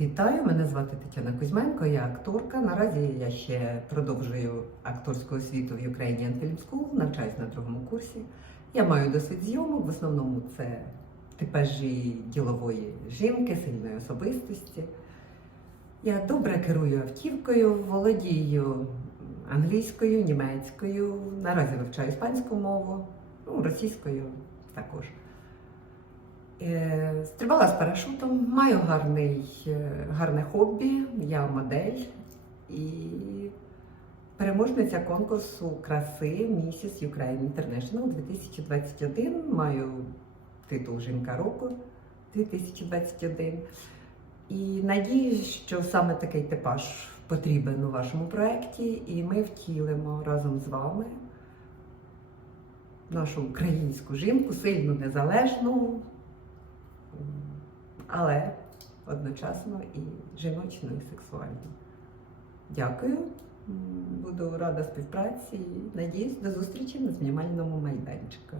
Вітаю, мене звати Тетяна Кузьменко, я акторка. Наразі я ще продовжую акторську освіту в Ukrainian Film School, навчаюсь на другому курсі. Я маю досвід зйомок, в основному це типажі ділової жінки, сильної особистості. Я добре керую автівкою, володію англійською, німецькою, наразі вивчаю іспанську мову, ну, російською також. Е, Стрибала з парашутом, маю гарний, е, гарне хобі, я модель і переможниця конкурсу краси Місіс Ukraine International 2021. Маю титул Жінка року 2021. І надіюсь, що саме такий типаж потрібен у вашому проєкті, і ми втілимо разом з вами нашу українську жінку, сильну, незалежну, але одночасно і жіночно, і сексуально. Дякую. Буду рада співпраці і надіюсь до зустрічі на знімальному майданчику.